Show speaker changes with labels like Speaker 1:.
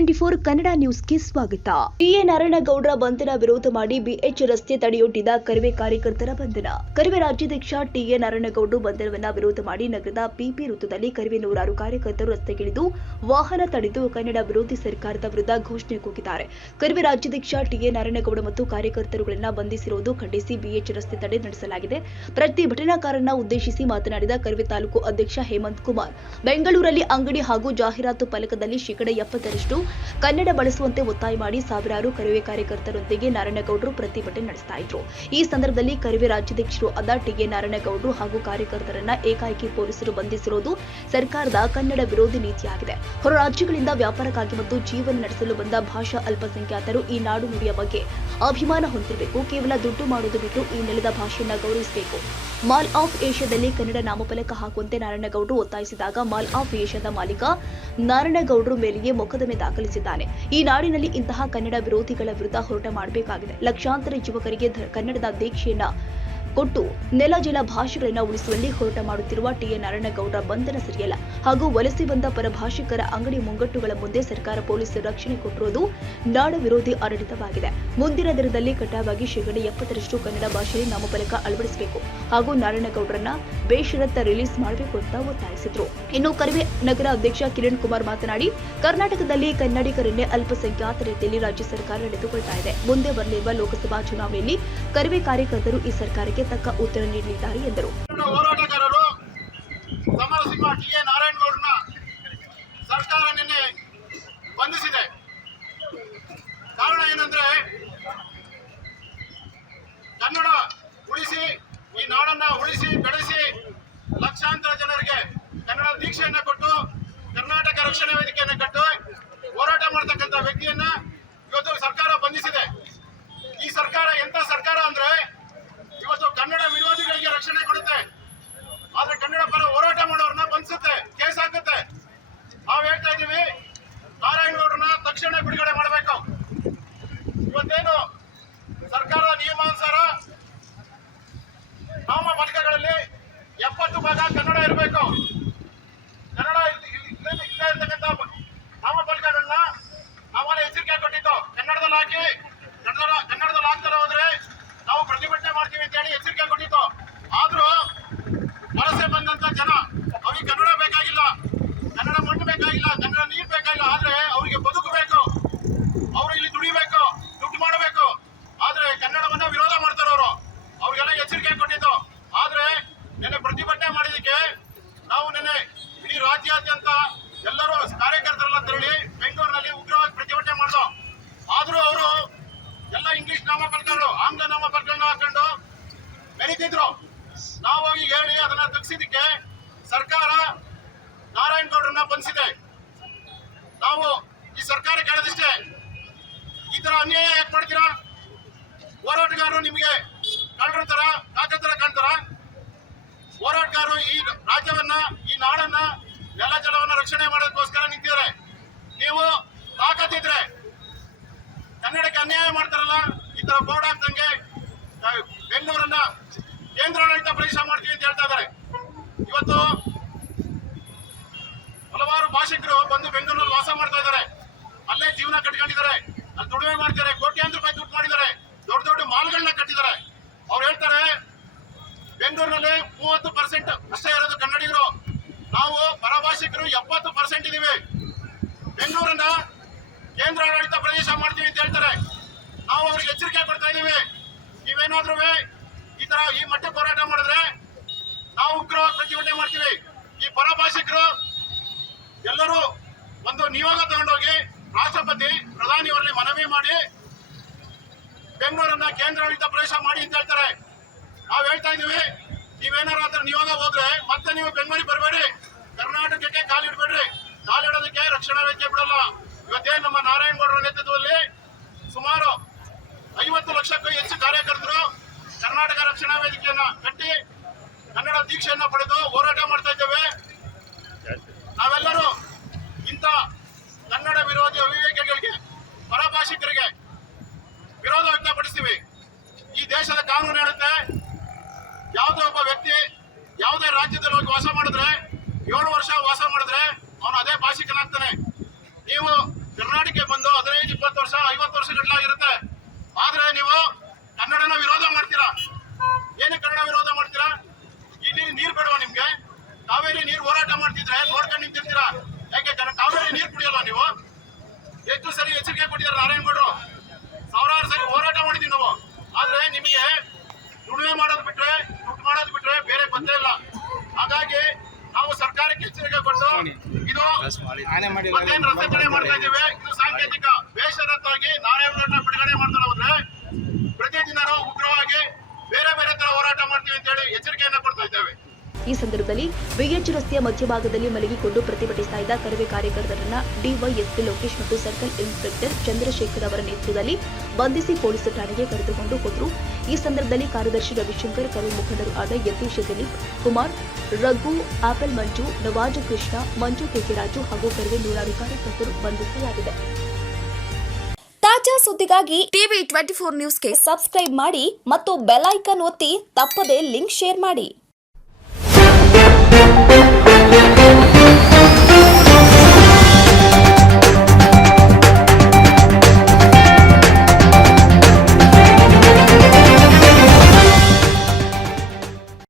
Speaker 1: Twenty four Kannada ನ್ಯೂಸ್ಗೆ ಸ್ವಾಗತ. TA ನಾರಾಯಣಗೌಡರ ಬಂಧನ ವಿರೋಧ ಮಾಡಿ ಬಿಎಚ್ ರಸ್ತೆ ತಡೆಯೊಡ್ಡಿದ ಕರಿವೆ ಕಾರ್ಯಕರ್ತರ ಬಂಧನ. ಕರಿವೆ ರಾಜ್ಯಾಧ್ಯಕ್ಷ ಟಿಎ ನಾರಾಯಣಗೌಡರು ಬಂಧನವನ್ನ ವಿರೋಧ ಮಾಡಿ ನಗರದ ಪಿಪಿ ವೃತ್ತದಲ್ಲಿ ಕರಿವೆ ನೂರಾರು ಕಾರ್ಯಕರ್ತರು ರಸ್ತೆಗಿಳಿದು ವಾಹನ ತಡೆದು ಕನ್ನಡ ವಿರೋಧಿ ಸರ್ಕಾರದ ವಿರುದ್ಧ ಘೋಷಣೆ ಕೂಗಿದ್ದಾರೆ. ಕರಿವೆ ರಾಜ್ಯಾಧ್ಯಕ್ಷ ಟಿಎ ನಾರಾಯಣಗೌಡ ಮತ್ತು ಕಾರ್ಯಕರ್ತರುಗಳನ್ನ ಬಂಧಿಸಿರುವುದು ಖಂಡಿಸಿ ಬಿಎಚ್ ರಸ್ತೆ ತಡೆ ನಡೆಸಲಾಗಿದೆ. ಪ್ರತಿಭಟನಾಕಾರರನ್ನ ಉದ್ದೇಶಿಸಿ ಮಾತನಾಡಿದ ಕರಿವೆ ತಾಲೂಕು ಅಧ್ಯಕ್ಷ ಹೇಮಂತ್ ಕುಮಾರ್, ಬೆಂಗಳೂರಲ್ಲಿ ಅಂಗಡಿ ಹಾಗೂ ಜಾಹೀರಾತು ಫಲಕದಲ್ಲಿ ಶೇಕಡ ಎಪ್ಪತ್ತರಷ್ಟು ಕನ್ನಡ ಬಳಸುವಂತೆ ಒತ್ತಾಯ ಮಾಡಿ ಸಾವಿರಾರು ಕರವೇ ಕಾರ್ಯಕರ್ತರೊಂದಿಗೆ ನಾರಾಯಣಗೌಡರು ಪ್ರತಿಭಟನೆ ನಡೆಸ್ತಾ ಇದ್ರು. ಈ ಸಂದರ್ಭದಲ್ಲಿ ಕರವೇ ರಾಜ್ಯಾಧ್ಯಕ್ಷರು ಆದ ಟಿಗೆ ನಾರಾಯಣಗೌಡರು ಹಾಗೂ ಕಾರ್ಯಕರ್ತರನ್ನ ಏಕಾಏಕಿ ಪೊಲೀಸರು ಬಂಧಿಸಿರುವುದು ಸರ್ಕಾರದ ಕನ್ನಡ ವಿರೋಧಿ ನೀತಿಯಾಗಿದೆ. ಹೊರ ರಾಜ್ಯಗಳಿಂದ ವ್ಯಾಪಾರಕ್ಕಾಗಿ ಮತ್ತು ಜೀವನ ನಡೆಸಲು ಬಂದ ಭಾಷಾ ಅಲ್ಪಸಂಖ್ಯಾತರು ಈ ನಾಡು ನುಡಿಯ ಬಗ್ಗೆ ಅಭಿಮಾನ ಹೊಂದಿರಬೇಕು. ಕೇವಲ ದುಡ್ಡು ಮಾಡುವುದು ಬಿಟ್ಟು ಈ ನೆಲದ ಭಾಷೆಯನ್ನ ಗೌರವಿಸಬೇಕು. ಮಾಲ್ ಆಫ್ ಏಷ್ಯಾದಲ್ಲಿ ಕನ್ನಡ ನಾಮಫಲಕ ಹಾಕುವಂತೆ ನಾರಾಯಣಗೌಡರು ಒತ್ತಾಯಿಸಿದಾಗ ಮಾಲ್ ಆಫ್ ಏಷ್ಯಾದ ಮಾಲೀಕ ನಾರಾಯಣಗೌಡರು ಮೇಲೆಯೇ ಮೊಕದ್ದಮೆ ದಾಖಲಿಸಿದ್ದಾನೆ. ಈ ನಾಡಿನಲ್ಲಿ ಇಂತಹ ಕನ್ನಡ ವಿರೋಧಿಗಳ ವಿರುದ್ಧ ಹೋರಾಟ ಮಾಡಬೇಕಾಗಿದೆ. ಲಕ್ಷಾಂತರ ಯುವಕರಿಗೆ ಕನ್ನಡದ ದೀಕ್ಷೆಯನ್ನ ಕೊಟ್ಟು ನೆಲ ಜಲ ಭಾಷೆಗಳನ್ನು ಉಳಿಸುವಲ್ಲಿ ಹೋರಾಟ ಮಾಡುತ್ತಿರುವ ಟಿಎನ್ ನಾರಾಯಣಗೌಡರ ಬಂಧನ ಸರಿಯಲ್ಲ. ಹಾಗೂ ವಲಸೆ ಬಂದ ಪರಭಾಷಿಕರ ಅಂಗಡಿ ಮುಂಗಟ್ಟುಗಳ ಮುಂದೆ ಸರ್ಕಾರ ಪೊಲೀಸ್ ರಕ್ಷಣೆ ಕೊಟ್ಟಿರುವುದು ನಾಡ ವಿರೋಧಿ ಆಡಳಿತವಾಗಿದೆ. ಮುಂದಿನ ದಿನದಲ್ಲಿ ಕಡ್ಡಾಯವಾಗಿ ಶೇಕಡ ಎಪ್ಪತ್ತರಷ್ಟು ಕನ್ನಡ ಭಾಷೆಯಲ್ಲಿ ನಾಮಫಲಕ ಅಳವಡಿಸಬೇಕು ಹಾಗೂ ನಾರಾಯಣಗೌಡರನ್ನ ಬೇಷರತ್ತ ರಿಲೀಸ್ ಮಾಡಬೇಕು ಅಂತ ಒತ್ತಾಯಿಸಿದ್ರು. ಇನ್ನು ಕರಿವೆ ನಗರ ಅಧ್ಯಕ್ಷ ಕಿರಣ್ ಕುಮಾರ್ ಮಾತನಾಡಿ, ಕರ್ನಾಟಕದಲ್ಲಿ ಕನ್ನಡಿಗರನ್ನೇ ಅಲ್ಪಸಂಖ್ಯಾತ ರೀತಿಯಲ್ಲಿ ರಾಜ್ಯ ಸರ್ಕಾರ ನಡೆದುಕೊಳ್ತಾ ಇದೆ. ಮುಂದೆ ಬರಲಿರುವ ಲೋಕಸಭಾ ಚುನಾವಣೆಯಲ್ಲಿ ಕರಿವೆ ಕಾರ್ಯಕರ್ತರು ಈ ಸರ್ಕಾರಕ್ಕೆ ತಕ್ಕ ಉತ್ತರ ನೀಡಲಿದ್ದಾರೆ ಎಂದರು.
Speaker 2: ಹೋರಾಟಗಾರರು ಸಮರಸಿಂಹ ಟಿ ಎ ನಾರಾಯಣಗೌಡರನ್ನ ಸರ್ಕಾರ ಬಂಧಿಸಿದೆ. ಕಾರಣ ಏನಂದ್ರೆ ಕನ್ನಡ ಉಳಿಸಿ, ಈ ನಾಡನ್ನ ಉಳಿಸಿ, ಬೆಳೆಸಿ ಲಕ್ಷಾಂತರ ಜನರಿಗೆ ಕನ್ನಡ ದೀಕ್ಷೆಯನ್ನ ಕೊಟ್ಟು ಕರ್ನಾಟಕ ರಕ್ಷಣಾ ವೇದಿಕೆಯನ್ನ ಕಟ್ಟು ಹೋರಾಟ ಮಾಡ್ತಕ್ಕಂಥ ವ್ಯಕ್ತಿಯನ್ನ ಇವತ್ತು ಸರ್ಕಾರ ಬಂಧಿಸಿದೆ ಈ ಸರ್ಕಾರ ಎಂತ ಸರ್ಕಾರ ಅಂದ್ರೆ ಇವತ್ತು ಕನ್ನಡ ವಿರೋಧಿಗಳಿಗೆ ರಕ್ಷಣೆ ಕೊಡುತ್ತೆ ಆದ್ರೆ ಕನ್ನಡ ಪರ ಹೋರಾಟ ಮಾಡೋರ್ನ ಬಂಧಿಸುತ್ತೆ ಕೇಸ್ ಹಾಕುತ್ತೆ ನಾವ್ ಹೇಳ್ತಾ ಇದೀವಿ ನಾರಾಯಣಗೌಡರನ್ನ ತಕ್ಷಣ ಬಿಡುಗಡೆ ಮಾಡಬೇಕು ಇವತ್ತೇನು ಸರ್ಕಾರದ ನಿಯಮಾನುಸಾರ ನಾಮ ಫಲಕಗಳಲ್ಲಿ ಎಪ್ಪತ್ತು ಭಾಗ ಕನ್ನಡ ಇರಬೇಕು ಕನ್ನಡ ಇಲ್- ಇಲ್- ಇಲ್ಲದೆ ಇಲ್ಲದೆ ಇರ್ತಕ್ಕಂಥ ನಾಮ ಫಲಕಗಳನ್ನ ನಾವೆಲ್ಲ ಎಚ್ಚರಿಕೆ ಕೊಟ್ಟಿದ್ದು ಕನ್ನಡದಲ್ಲಿ ಹಾಕಿ ಕನ್ನಡ ಕನ್ನಡದಲ್ಲಿ ಹಾಕ್ತಾರೆ ಹೋದ್ರೆ ನಾವು ಪ್ರತಿಭಟನೆ ಮಾಡ್ತೀವಿ ಅಂತ ಹೇಳಿ ಎಚ್ಚರಿಕೆ ಕೊಟ್ಟಿದ್ದು ಆದ್ರೂ ವಲಸೆ ಬಂದಂತ ಜನ ಅವ್ರಿಗೆ ಕನ್ನಡ ಬೇಕಾಗಿಲ್ಲ. ಕನ್ನಡ ಮಣ್ಣು ಬೇಕಾಗಿಲ್ಲ, ಕನ್ನಡ ನೀರು ಬೇಕಾಗಿಲ್ಲ, ಆದ್ರೆ ಅವರಿಗೆ ಬದುಕಬೇಕು ಅವರು ಇಲ್ಲಿ ದುಡಿಬೇಕು, ದುಡ್ಡು ಮಾಡಬೇಕು. ಆದ್ರೆ ಕನ್ನಡವನ್ನ ವಿರೋಧ ಮಾಡ್ತಾರೆ ಅವರು. ಅವ್ರಿಗೆಲ್ಲ ಎಚ್ಚರಿಕೆ ಕೊಟ್ಟಿದ್ದು. ಆದ್ರೆ ನಿನ್ನೆ ಪ್ರತಿಭಟನೆ ಮಾಡಿದಕ್ಕೆ ನಾವು ನಿನ್ನೆ ಇಡೀ ರಾಜ್ಯಾದ್ಯಂತ ಎಲ್ಲರೂ ಕಾರ್ಯಕರ್ತರೆಲ್ಲ ತೆರಳಿ ಬೆಂಗಳೂರಿನಲ್ಲಿ ಉಗ್ರವಾಗಿ ಪ್ರತಿಭಟನೆ ಮಾಡಿದ್ರು ಆದ್ರೂ ಅವರು ಎಲ್ಲ ಇಂಗ್ಲಿಷ್ ನಾಮ ಪಡ್ಕೊಂಡು ಆಂಗ್ಲ ನಾಮಫಲಕಗಳನ್ನ ಹಾಕೊಂಡು ಬೆಳೀತಿದ್ರು ನಾವು ಹೋಗಿ ಹೇಳಿ ಅದನ್ನ ತೆಗ್ಸಿದಕ್ಕೆ ಸರ್ಕಾರ ನಾರಾಯಣಗೌಡರನ್ನ ಬಂಧಿಸಿದೆ. ನಾವು ಈ ಸರ್ಕಾರ ಕೇಳದಿಷ್ಟೇ ಈ ತರ ಅನ್ಯಾಯ ಯಾಕೆ ಮಾಡ್ತೀರಾ? ಹೋರಾಟಗಾರರು ನಿಮಗೆ ಕಳ್ಳರ ಥರ ಕಾಕ ತರ ಕಾಣ್ತಾರ. ಹೋರಾಟಗಾರರು ಈ ರಾಜ್ಯವನ್ನ, ಈ ನಾಡನ್ನ ನೆಲ ಜಲವನ್ನ ರಕ್ಷಣೆ ಮಾಡೋದಕ್ಕೋಸ್ಕರ ನಿಂತಿದ್ದಾರೆ ನೀವು ತಾಕತ್ತಿದ್ರೆ ಕನ್ನಡಕ್ಕೆ ಅನ್ಯಾಯ ಮಾಡ್ತಾರಲ್ಲ ಈ ತರ ಬೋರ್ಡ್ ಹಾಕ್ದಂಗೆ ಆ, ಬೆಂಗಳೂರನ್ನ ಕೇಂದ್ರಾಡಳಿತ ಪ್ರದೇಶ ಮಾಡ್ತೀವಿ ಅಂತ ಹೇಳ್ತಾ ಇದ್ದಾರೆ ಇವತ್ತು ಹಲವಾರು ಭಾಷಿಕರು ಬಂದು ಬೆಂಗಳೂರಲ್ಲಿ ವಾಸ ಮಾಡ್ತಾ ಇದ್ದಾರೆ. ಅಲ್ಲೇ ಜೀವನ ಕಟ್ಕೊಂಡಿದ್ದಾರೆ. ಅಲ್ಲಿ ದುಡಿಮೆ ಮಾಡ್ತಾರೆ ಕೋಟ್ಯಾಂತರ ರೂಪಾಯಿ ದುಡ್ಡು ಮಾಡಿದ್ದಾರೆ. ದೊಡ್ಡ ದೊಡ್ಡ ಮಾಲ್ಗಳನ್ನ ಕಟ್ಟಿದ್ದಾರೆ. ಅವ್ರು ಹೇಳ್ತಾರೆ, ಬೆಂಗಳೂರಿನಲ್ಲಿ ಮೂವತ್ತು ಪರ್ಸೆಂಟ್ ಅಷ್ಟೇ ಇರೋದು ಕನ್ನಡಿಗರು. ನಾವು ಪರಭಾಷಿಕರು ಎಪ್ಪತ್ತು ಪರ್ಸೆಂಟ್ ಇದೀವಿ. ಬೆಂಗಳೂರನ್ನ ಕೇಂದ್ರಾಡಳಿತ ಪ್ರದೇಶ ಮಾಡ್ತೀವಿ ಅಂತ ಹೇಳ್ತಾರೆ. ನಾವು ಅವ್ರಿಗೆ ಎಚ್ಚರಿಕೆ ಕೊಡ್ತಾ ಇದೀವಿ. ನೀವೇನಾದ್ರೂ ಈ ತರ ಈ ಮಟ್ಟ ಹೋರಾಟ ಮಾಡಿದ್ರೆ ನಾವು ಉಗ್ರವಾಗಿ ಪ್ರತಿಭಟನೆ ಮಾಡ್ತೀವಿ. ಈ ಪರಭಾಷಿಕರು ಎಲ್ಲರೂ ಒಂದು ನಿಯೋಗ ತಗೊಂಡೋಗಿ ರಾಷ್ಟ್ರಪತಿ ಪ್ರಧಾನಿಯವರಲ್ಲಿ ಮನವಿ ಮಾಡಿ ಬೆಂಗಳೂರನ್ನ ಕೇಂದ್ರಾಡಳಿತ ಪ್ರದೇಶ ಮಾಡಿ ಅಂತ ಹೇಳ್ತಾರೆ. ನಾವು ಹೇಳ್ತಾ ಇದೀವಿ ನೀವೇನಾರು ಆತರ ನಿಯೋಗ ಹೋದ್ರೆ ಮತ್ತೆ ನೀವು ಬೆಂಗಳೂರಿಗೆ ಬರಬೇಡಿ, ಕರ್ನಾಟಕಕ್ಕೆ ಕಾಲಿಡ್ಬೇಡ್ರಿ ಕಾಲಿಡೋದಕ್ಕೆ ರಕ್ಷಣಾ ವೇದಿಕೆ ಬಿಡಲ್ಲ. ಇವತ್ತೇ ನಮ್ಮ ನಾರಾಯಣಗೌಡರ ನೇತೃತ್ವದಲ್ಲಿ ಸುಮಾರು ಐವತ್ತು ಲಕ್ಷಕ್ಕೂ ಹೆಚ್ಚು ಕಾರ್ಯಕರ್ತರು ಕರ್ನಾಟಕ ರಕ್ಷಣಾ ವೇದಿಕೆಯನ್ನ ಕಟ್ಟಿ ಕನ್ನಡ ದೀಕ್ಷೆಯನ್ನ ಪಡೆದು ಹೋರಾಟ ಮಾಡ್ತಾ ಏಳು ವರ್ಷ ವಾಸ ಮಾಡಿದ್ರೆ ಅವನು ಅದೇ ಭಾಷಿಕನಾಗ್ತಾನೆ. ನೀವು ಕರ್ನಾಟಕ ಇರುತ್ತೆ ಆದ್ರೆ ನೀವು ಕನ್ನಡನ ವಿರೋಧ ಮಾಡ್ತೀರಾ? ಏನು ಕನ್ನಡ ವಿರೋಧ ಮಾಡ್ತೀರಾ? ಇಲ್ಲಿ ನೀರು ಬೇಡವಾ ನಿಮ್ಗೆ. ಕಾವೇರಿ ನೀರು ಹೋರಾಟ ಮಾಡ್ತಿದ್ರೆ ನೋಡ್ಕೊಂಡು ನಿಂತಿರ್ತೀರಾ? ಯಾಕೆ ಕಾವೇರಿ ನೀರು ಕುಡಿಯಲ್ಲ ನೀವು? ಎಷ್ಟು ಸರಿ ಎಚ್ಚರಿಕೆ ಕೊಟ್ಟಿದ್ದಾರೆ ನಾರಾಯಣಗೌಡರು ಸಾವಿರಾರು ಸರಿ ಹೋರಾಟ ಮಾಡಿದೀವಿ ನಾವು. ಆದ್ರೆ ನಿಮಗೆ ದುಡಿಮೆ ಮಾಡೋದು ಬಿಟ್ರೆ, ದುಡ್ಡು ಮಾಡೋದು ಬಿಟ್ರೆ ಬೇರೆ ಬಂದೇ ಇಲ್ಲ. ಹಾಗಾಗಿ ನಾವು ಸರ್ಕಾರಕ್ಕೆ ಎಚ್ಚರಿಕೆ ಕೊಟ್ಟು ಇದು ಮತ್ತೇನು ರಸ್ತೆ ತಡೆ ಮಾಡ್ತಾ ಇದ್ದೇವೆ ಇದು ಸಾಂಕೇತಿಕ ಬೇಷರತ್ತಾಗಿ ನಾರಾಯಣಗೌಡರನ್ನ ಬಿಡುಗಡೆ ಮಾಡ್ತಾರೆ ಹೋದ್ರೆ ಪ್ರತಿದಿನ ನಾವು ಉಗ್ರವಾಗಿ ಬೇರೆ ಬೇರೆ ತರ ಹೋರಾಟ ಮಾಡ್ತೀವಿ ಅಂತ ಹೇಳಿ ಎಚ್ಚರಿಕೆಯನ್ನ
Speaker 1: ಈ ಸಂದರ್ಭದಲ್ಲಿ ಬಿಎಚ್ ರಸ್ತೆಯ ಮಧ್ಯಭಾಗದಲ್ಲಿ ಮಲಗಿಕೊಂಡು ಪ್ರತಿಭಟಿಸ್ತಾ ಇದ್ದ ಕರವೇ ಕಾರ್ಯಕರ್ತರನ್ನ ಡಿವೈಎಸ್ಪಿ ಲೋಕೇಶ್ ಮತ್ತು ಸರ್ಕಲ್ ಇನ್ಸ್ಪೆಕ್ಟರ್ ಚಂದ್ರಶೇಖರ್ ಅವರ ನೇತೃತ್ವದಲ್ಲಿ ಬಂಧಿಸಿ ಪೊಲೀಸ್ ಠಾಣೆಗೆ ಕರೆದುಕೊಂಡು ಹೋದರು. ಈ ಸಂದರ್ಭದಲ್ಲಿ ಕಾರ್ಯದರ್ಶಿ ರವಿಶಂಕರ್ ಕರು ಮುಖಂಡರು ಆದ ಯತೀಶ್ ದಿಲೀಪ್ ಕುಮಾರ್, ರಘು, ಆಪಲ್ ಮಂಜು, ನವಾಜ್ ಕೃಷ್ಣ, ಮಂಜು ಕೆಕೆರಾಜು ಹಾಗೂ ಕರವೇ ನೂರಾರು ಕಾರ್ಯಕರ್ತರು ಬಂಧಿಸಲಾಗಿದೆ.
Speaker 3: ತಾಜಾ ಸುದ್ದಿಗಾಗಿ ಟಿವಿ ಟ್ವೆಂಟಿ ಫೋರ್ ನ್ಯೂಸ್ಗೆ ಸಬ್ಸ್ಕ್ರೈಬ್ ಮಾಡಿ ಮತ್ತು ಬೆಲ್ ಐಕನ್ ಒತ್ತಿ ತಪ್ಪದೇ ಲಿಂಕ್ ಶೇರ್ ಮಾಡಿ. thank you